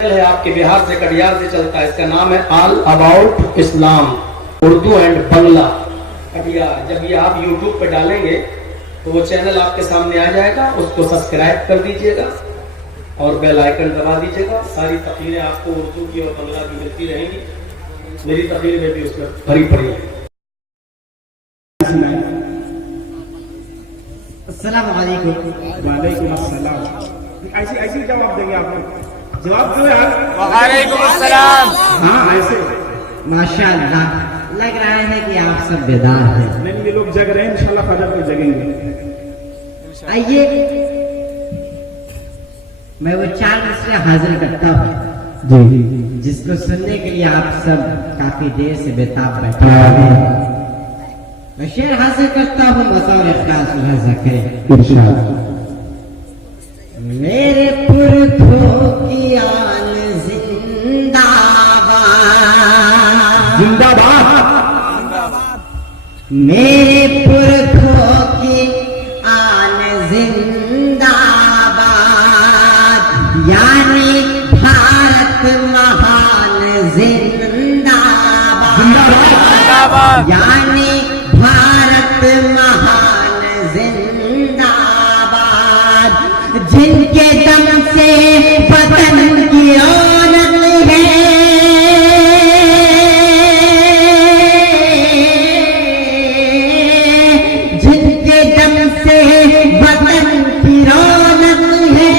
है आपके बिहार से कटिहार से चलता है। इसका नाम है all about Islam, Urdu and Bangla Katihar. जब ये आप यूट्यूब पर डालेंगे तो वो चैनल आपके सामने आ जाएगा, उसको सब्सक्राइब कर दीजिएगा और बेल आइकन दबा दीजिएगा। सारी तकरीरें आपको उर्दू की और बंगला की मिलती रहेंगी। मेरी तकरीर में भी उसमें भरी पड़ी है। अस्सलाम वालेकुम। वालेकुम अस्सलाम। ऐसी जवाब देंगे आपको? जवाब दो यार। वालेकुम अस्सलाम। हाँ ऐसे। माशाअल्लाह, लग रहा है कि आप सब बेदार हैं। नहीं, ये लोग जग रहे हैं, इंशाल्लाह फजर को जगेंगे। आइए मैं वो 4 मिसरे हाजिर करता हूँ जी, जिसको सुनने के लिए आप सब काफी देर से बेताब बैठे हैं। मैं शेर हासिल करता हूँ बतौर इख्लास ज़िक्र। मेरे पुरखों की आन जिंदाबाद, जिंदाबाद। मेरे पुरखों की आन जिंदाबाद, यानी भारत महान जिंदाबाद, जिंदाबाद। यानी भारत महान जिंदाबाद। जिनके दम से वतन की रौनक है, जिनके दम से वतन की रौनक है,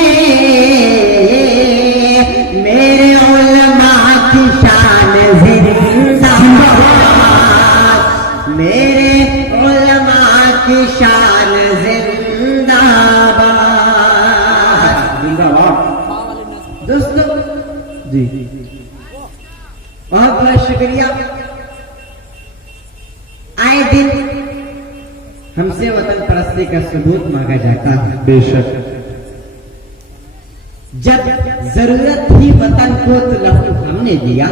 मेरे उलमा की शान जिंदाबाद, मेरे उलमा की शान जिंदाबाद। दोस्तों जी, बहुत बहुत शुक्रिया। आए दिन हमसे वतन परस्ती का सबूत मांगा जाता है। बेशक। जब जरूरत थी वतन को तो लहू हमने दिया,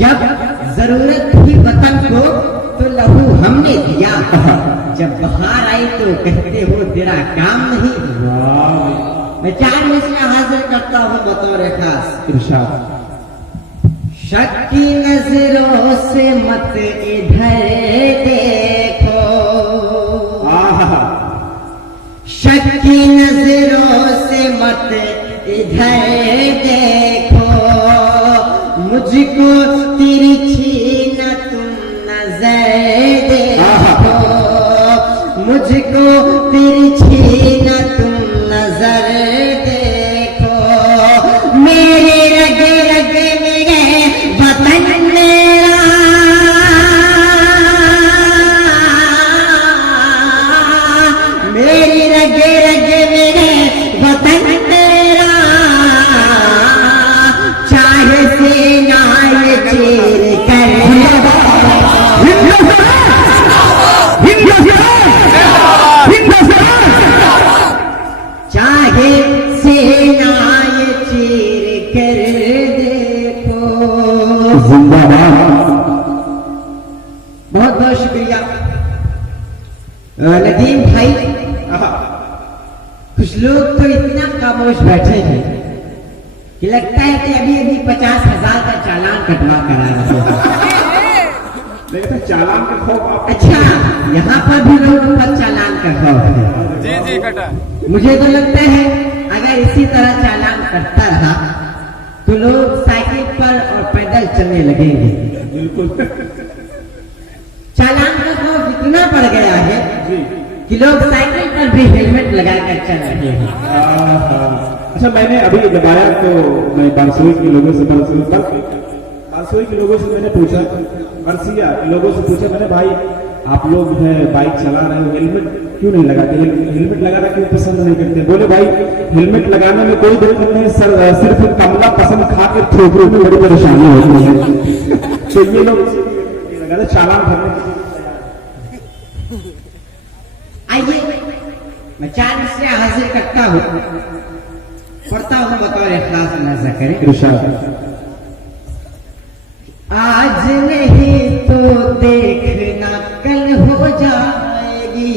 जब जरूरत थी वतन को तो लहू हमने दिया, जब बहार आई तो कहते हो तेरा काम नहीं। मैं 4 मिसरे हाजिर करता हूँ बतौर खास। इरशाद। शक की नजरों से मत इधर देखो, शक की नजरों से मत इधर देखो, मुझको तिरछी न तुम नजर देखो, मुझको तिरछी न तुम नजर देखो, मेरे रगे रगे मेरे वतन मेरा, मेरी रगे रगे मेरे वतन मेरा, चाहे सेना ये चीर कर, चाहे सेना ये चीर कर देखो। जिंदाबाद। बहुत बहुत शुक्रिया नदीम भाई। कुछ लोग तो इतना खामोश बैठे हैं कि लगता है कि अभी अभी 50,000 का चालान कटवा कर आ रहे हैं। लेकिन चालान का खौफ आप? अच्छा, यहाँ पर भी लोगों पर चालान का खौफ है। जी जी कटा। मुझे तो लगता है अगर इसी तरह चालान करता रहा तो लोग साइकिल पर और पैदल चलने लगेंगे। बिल्कुल। चालान का खौफ इतना बढ़ गया है कि लोग साइकिल पर भी हेलमेट लगाकर चल रहे हैं। अच्छा, मैंने अभी जब आया तो मैं बारसोई के लोगों से बारसोई के लोगों से मैंने पूछा, बरसिया के लोगों से पूछा मैंने, भाई आप लोग जो है बाइक चला रहे हो, हेलमेट क्यों नहीं लगाते, हेलमेट लगाना क्यों पसंद नहीं करते? बोले भाई हेलमेट लगाने में कोई दिक्कत नहीं सर, सिर्फ कमला पसंद खा के ठोकरों में बड़ी परेशानी होती है। तो ये लोग लगा चालान भरने के लिए। आइए मैं 4 मिसरे हाजिर करता हूँ, पढ़ता हूँ बतौर इख्लास नजर करें। इरशाद। आज नहीं तो देखना कल हो जाएगी,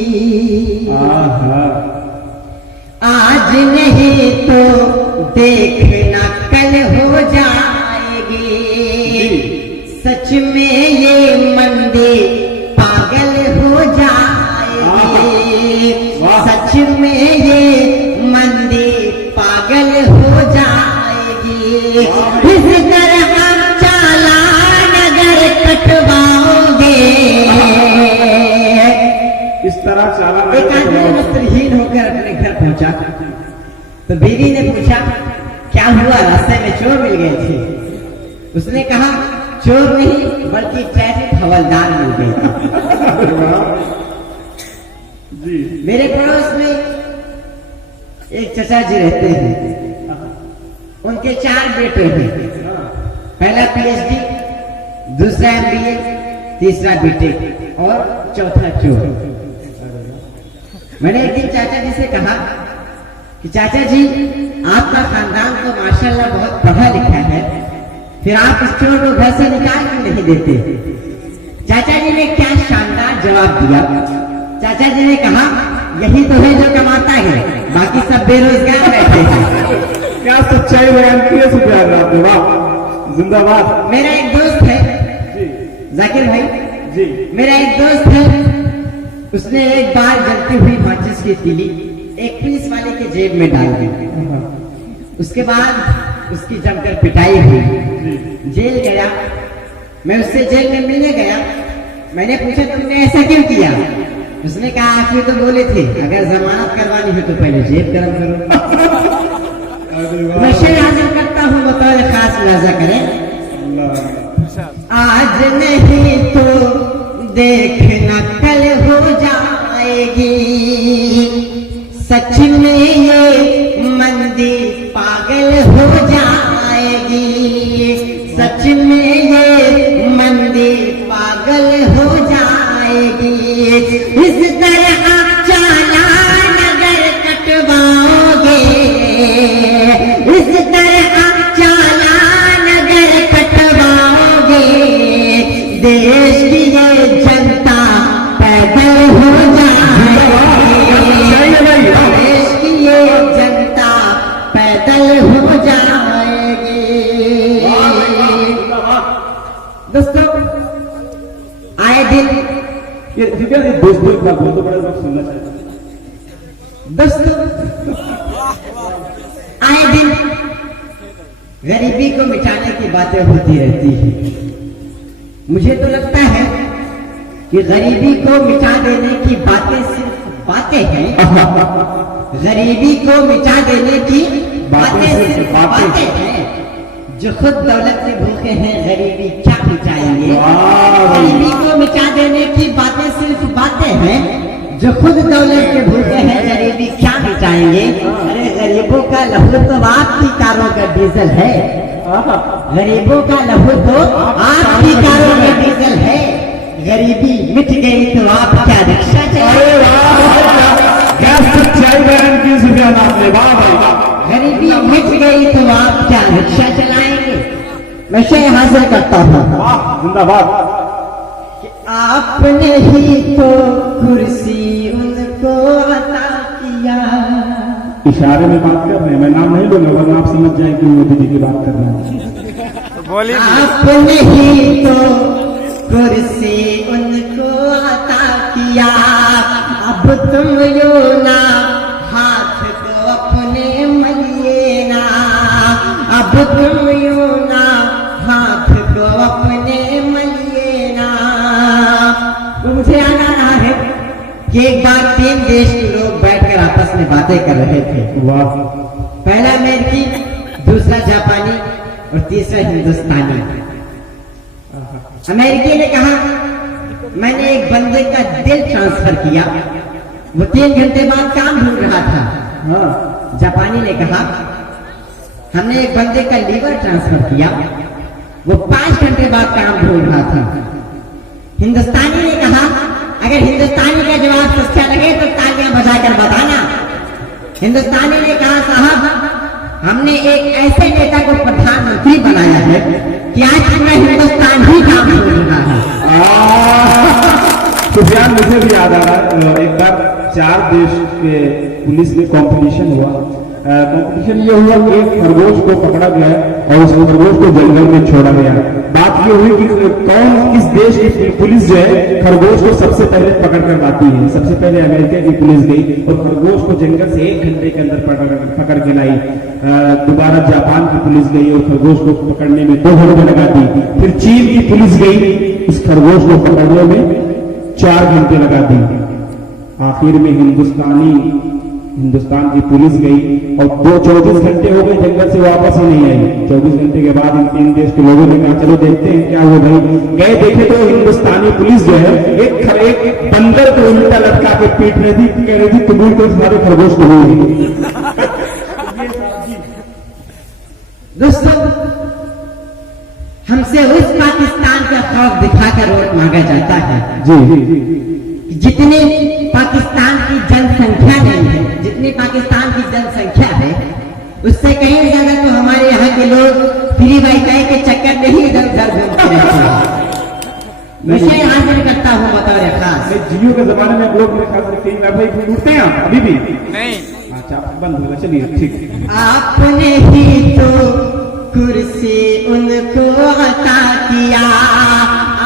आज नहीं तो देखना में ये मंदी पागल हो जाएगी, सच में ये मंदी पागल हो जाएगी। इस तरह चालान अगर कटवाओगे, इस तरह चालान एक आदमी वस्त्रहीन होकर अपने घर पहुंचा तो बीवी ने पूछा क्या हुआ, रास्ते में चोर मिल गए थे। उसने कहा चोर नहीं बल्कि ट्रैफिक हवलदार मिल गए। मेरे पड़ोस में एक चचा जी रहते हैं, उनके 4 बेटे हैं। पहला पीएचडी, दूसरा एमबीए, तीसरा बीटेक और चौथा चोर। मैंने एक दिन चाचा जी से कहा कि चाचा जी आपका खानदान तो माशाल्लाह बहुत पढ़ा लिखा है, फिर आप इस चोर को घर से निकाल क्यों नहीं देते। चाचा जी ने क्या शानदार जवाब दिया। चाचा जी ने कहा यही तो है जो कमाता है, बाकी सब बेरोजगार बैठे हैं। क्या सच्चाई बयान की है सुफियान आपने, वाह जिंदाबाद। मेरा एक दोस्त है जाकिर भाई जी, मेरा एक दोस्त है, उसने एक बार जलती हुई माचिस की तीली एक पुलिस वाले के जेब में डाल दी। उसके बाद उसकी जमकर पिटाई हुई, जेल गया। मैं उससे जेल में मिलने गया। मैंने पूछा तुमने ऐसा क्यों किया। उसने कहा आप ही तो बोले थे अगर जमानत करवानी हो तो पहले जेब गरम करो। मैं शेर हाजिर करता हूँ, बतौर खास मुलाजा करें। आज नहीं तो देखना कल हो जाएगी, सच में ये मंदी पागल हो जाएगी, सच में ये मंदी पागल हो जाएगी। इस तरह चालान अगर कटवाओगे, इस तरह चालान अगर कटवाओगे, देश की ये जनता पैदल हो जाएगी, देश की ये जनता पैदल हो जाएगी। दोस्तों आए दिन ये दोस्तों एक बात बोल तो बड़ा लोग सुनना चाहिए। दोस्तों आए दिन गरीबी को मिटाने की बातें होती रहती हैं। मुझे तो लगता है कि गरीबी को मिटा देने की बातें सिर्फ बातें हैं, गरीबी को मिटा देने की बातें सिर्फ बातें हैं। जो खुद दौलत से भूखे हैं गरीबी क्या मिटाएंगे। गरीबी को मिटा देने की बातें सिर्फ बातें हैं, जो खुद दौलत के भूखे हैं गरीबी क्या मिटाएंगे। अरे गरीबों का लहू तो आपकी कारों का डीजल है, गरीबों का लहू तो आपकी कारों का डीजल है। गरीबी मिट गई तो आप क्या रिक्शा चलाएंगे। क्या सच्चाई बयान की सुफियान आपने, वाह भाई। गरीबी मिट गई तो आप क्या रिक्शा चलाएंगे। मैं शेर हासिल करता हूँ, जिंदाबाद। आपने ही तो कुर्सी उनको अता किया। इशारे में बात कर रहे हैं, मैं नाम नहीं लूंगा वरना आप समझ जाए कि वो दीदी की बात कर रहे हैं। बोलिए आपने ही तो कुर्सी उनको अता किया, अब तुम यूं ना हाथ को अपने मलिए ना, अब तुम यूं ना हाथ को अपने मलिए ना। तो मुझे याद आ रहा है कि एक बार 3 देश के लोग बैठकर आपस में बातें कर रहे थे। वाह। पहला अमेरिकी, दूसरा जापानी और तीसरा हिंदुस्तानी। अमेरिकी ने कहा मैंने एक बंदे का दिल ट्रांसफर किया, वो 3 घंटे बाद काम ढूंढ रहा था। जापानी ने कहा हमने एक बंदे का लीवर ट्रांसफर किया, वो 5 घंटे बाद काम ढूंढ रहा था। हिंदुस्तानी ने कहा अगर हिंदुस्तानी का जवाब सच्चा लगे तो तालियां बजाकर बताना। हिंदुस्तानी ने कहा साहब हमने एक ऐसे नेता को प्रधानमंत्री बनाया है कि आज पूरा हिंदुस्तान ही काम ढूंढ रहा है। सुफियान मुझे भी याद आ रहा है, एक बार 4 देश के पुलिस में कंपटीशन हुआ। कंपटीशन ये हुआ कि एक खरगोश को पकड़ा गया और उस खरगोश को जंगल में छोड़ा गया। बात ये हुई कि कौन किस देश की पुलिस जो है खरगोश को सबसे पहले पकड़ कर लाती है। सबसे पहले अमेरिका की पुलिस गई और खरगोश को जंगल से 1 घंटे के अंदर पकड़ के लाई। दोबारा जापान की पुलिस गई और खरगोश को पकड़ने में 2 घंटे लगा दी। फिर चीन की पुलिस गई, इस खरगोश को पकड़ने में 4 घंटे लगा दी। आखिर में हिंदुस्तान की पुलिस गई और 24 घंटे हो गए, जंगल से वापस ही नहीं आई। 24 घंटे के बाद इन 3 देश के लोगों ने कहा चलो देखते हैं क्या हुआ भाई। गए देखे तो हिंदुस्तानी पुलिस जो है एक बंदर को उल्टा लटका के पीट रही थी, कह रही थी तुम तो सारे खरगोश को हुई। दोस्तों, हमसे उस पाकिस्तान का खौफ दिखाकर वोट मांगा जाता है जी जितने पाकिस्तान की जनसंख्या नहीं है, जितनी पाकिस्तान की जनसंख्या है उससे कहीं ज्यादा तो हमारे यहाँ के लोग फ्री वाईफाई के चक्कर में ही इधर उधर घूमते रहते हैं। विषय हाजिर करता हूँ बतौर खास। जियो के जमाने में लोग मेरे ख्याल से फ्री वाईफाई उठते हैं अभी भी नहीं। अच्छा बंद होगा, चलिए ठीक। आपने ही तो कुर्सी उनको अता किया,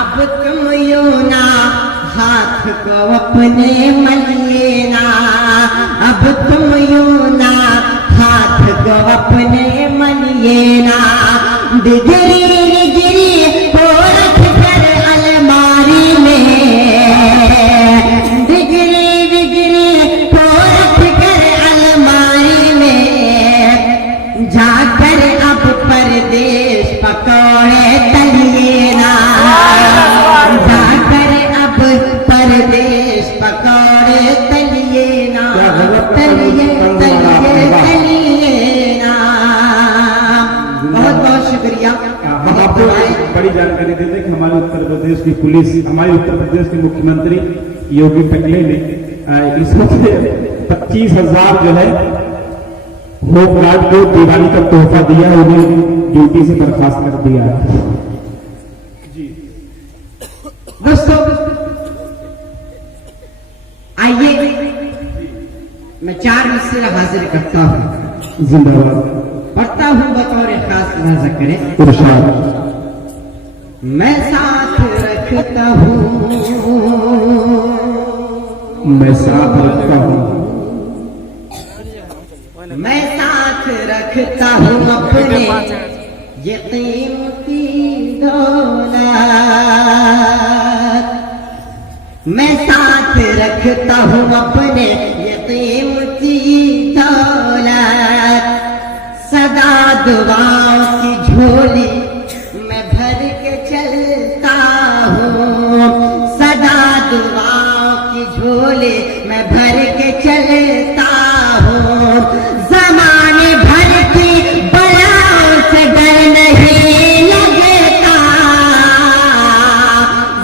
अब तुम यूं ना हाथ को अपने मलिए ना, अब तुम यूं ना हाथ को अपने मलिए ना। डिग्री डिग्री को रख कर अलमारी में, डिग्री डिग्री को रख कर अलमारी में, जाकर अब परदेश पकौड़े तलिए ना, जाकर अब परदेश पकौड़े तलिए ना, तलिए तलिए तलिए ना। बहुत बहुत शुक्रिया। हम आपको बड़ी जानकारी देते हैं कि हमारे उत्तर प्रदेश की पुलिस, हमारे उत्तर प्रदेश के मुख्यमंत्री योगी टकले ने इस वक्त 25,000 जो है होमगार्ड को दिवाली का तोहफा दिया, उन्हें ड्यूटी से बर्खास्त कर दिया। दोस्तों आइए मैं 4 मिसरे हाजिर करता हूँ, जिंदाबाद। पढ़ता हूँ बतौर खास राजा करे। इरशाद। मैं साथ रखता हूँ, मैं साथ रखता हूँ, मैं साथ रखता हूँ अपने ये कीमती दौलत, मैं साथ रखता हूँ अपने ये कीमती दौलत। सदा दुआओं की झोली मैं भर के चलता हूँ, सदा दुआओं की झोली मैं भर के चलता हूँ। जमाने भर की बलाओं से डर नहीं लगता,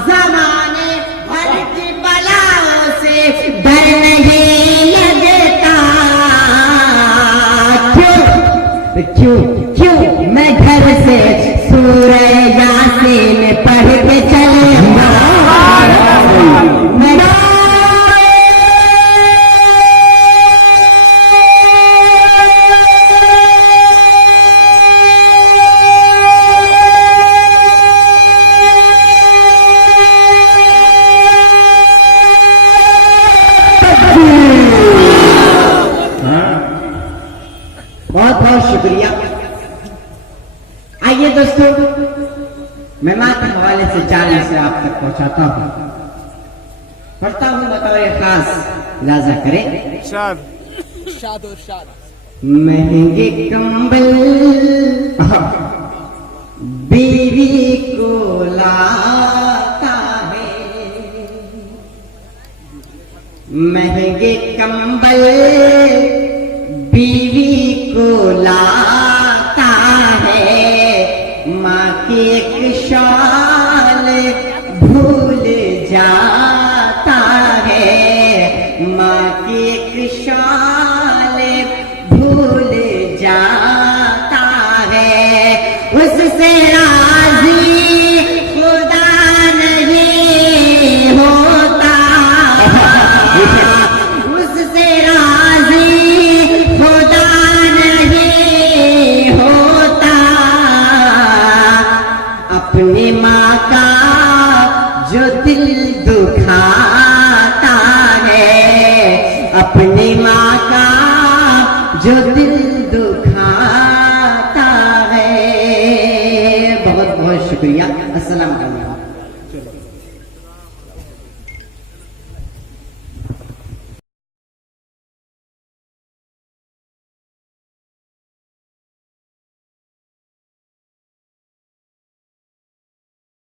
जमाने भर की बलाओं से डर नहीं लगता। क्यों क्यों मैं घर से सूरह यासीन पढ़ के चलूंगा, मैं बहुत बहुत शुक्रिया। आइए दोस्तों, मैं मात्र हवाले से 4 से आप तक पहुंचाता हूं, पढ़ता हूं बतौर खास लाजा करें। महंगे कंबल बीवी को लाता है, महंगे कंबल बीवी को लाता है, माँ की एक शाल भूल जाता है, माँ की एक शाल भूल जाता है। उससे राजी खुदा नहीं होता, उससे राजी खुदा नहीं होता। अपने बहुत बहुत शुक्रिया। अस्सलाम वालेकुम।